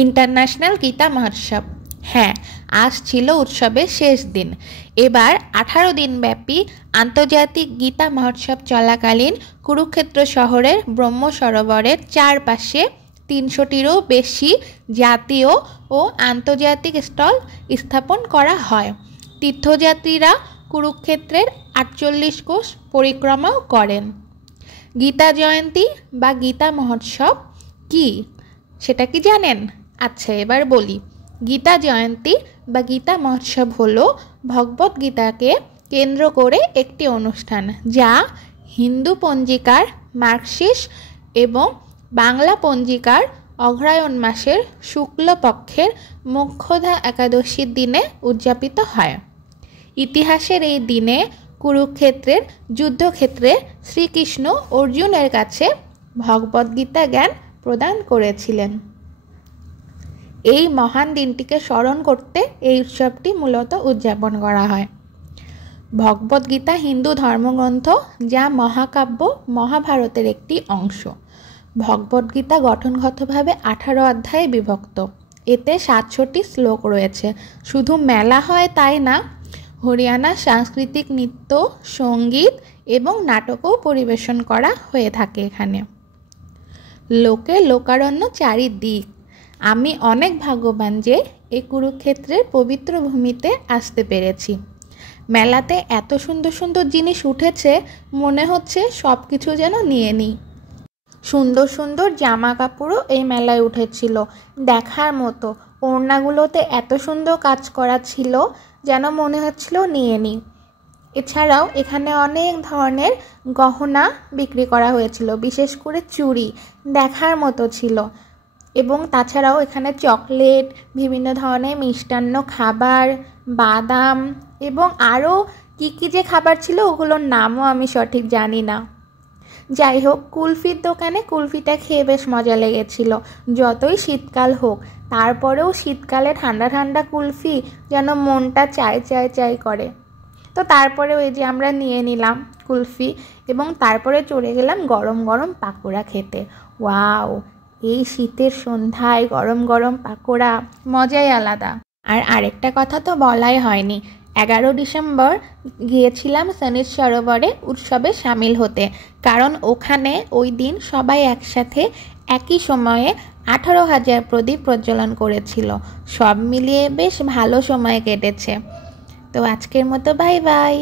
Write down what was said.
International Gita মহোৎসব। হ্যাঁ, আজ ছিল উৎসবের শেষ দিন। এবার 18 দিনব্যাপী আন্তর্জাতিক গীতা মহোৎসব চলাকালীন কুরুক্ষেত্র শহরের ব্রহ্ম সরোবরের চারপাশে 300টিরও বেশি জাতীয় ও আন্তর্জাতিক স্টল স্থাপন করা হয়। তীর্থযাত্রীরা কুরুক্ষেত্রের 48 কোষ পরিক্রমাও করেন। গীতা জয়ন্তী বা গীতা মহোৎসব কি, সেটা কি জানেন? আচ্ছা, এবার বলি। গীতা জয়ন্তী বা গীতা মহোৎসব হলো ভগবদ গীতাকে কেন্দ্র করে একটি অনুষ্ঠান, যা হিন্দু পঞ্জিকার মার্গশীর্ষ এবং বাংলা পঞ্জিকার অগ্রহায়ণ মাসের শুক্লপক্ষের মোক্ষদা একাদশীর দিনে উদযাপিত হয়। ইতিহাসের এই দিনে কুরুক্ষেত্রের যুদ্ধক্ষেত্রে শ্রীকৃষ্ণ অর্জুনের কাছে ভগবদ্গীতা জ্ঞান প্রদান করেছিলেন। এই মহান দিনটিকে স্মরণ করতে এই উৎসবটি মূলত উদযাপন করা হয়। ভগবদ্গীতা হিন্দু ধর্মগ্রন্থ, যা মহাকাব্য মহাভারতের একটি অংশ। ভগবদ্গীতা গঠনগতভাবে 18 অধ্যায়ে বিভক্ত। এতে 700টি শ্লোক রয়েছে। শুধু মেলা হয় তাই না, হরিয়ানার সাংস্কৃতিক নৃত্য, সঙ্গীত এবং নাটকও পরিবেশন করা হয়ে থাকে এখানে। লোকে লোকারণ্য চারিদিক। আমি অনেক ভাগ্যবান যে এই কুরুক্ষেত্রের পবিত্র ভূমিতে আসতে পেরেছি। মেলাতে এত সুন্দর সুন্দর জিনিস উঠেছে, মনে হচ্ছে সব কিছু যেন নিয়ে নিই। সুন্দর সুন্দর জামা কাপড়ও এই মেলায় উঠেছিল, দেখার মতো। ওড়নাগুলোতে এত সুন্দর কাজ করা ছিল, যেন মনে হচ্ছিল নিয়ে নিই। এছাড়াও এখানে অনেক ধরনের গহনা বিক্রি করা হয়েছিল, বিশেষ করে চুড়ি দেখার মতো ছিল। এবং তাছাড়াও এখানে চকলেট, বিভিন্ন ধরনের মিষ্টান্ন খাবার, বাদাম এবং আরও কী কী যে খাবার ছিল, ওগুলোর নামও আমি সঠিক জানি না। যাই হোক, কুলফির দোকানে কুলফিটা খেয়ে বেশ মজা লেগেছিল। যতই শীতকাল হোক, তারপরেও শীতকালে ঠান্ডা ঠান্ডা কুলফি যেন মনটা চাই চাই চাই করে। তো তারপরেও এই যে আমরা নিয়ে নিলাম কুলফি, এবং তারপরে চলে গেলাম গরম গরম পাকোড়া খেতে। ওয়াও, এই শীতের সন্ধ্যায় গরম গরম পাকোড়া মজাই আলাদা। আর আরেকটা কথা তো বলাই হয়নি, 11 ডিসেম্বর গিয়েছিলাম সনির সরোবরে উৎসবে সামিল হতে, কারণ ওখানে ওই দিন সবাই একসাথে একই সময়ে 18,000 প্রদীপ প্রজ্বলন করেছিল। সব মিলিয়ে বেশ ভালো সময় কেটেছে। তো আজকের মতো বাই বাই।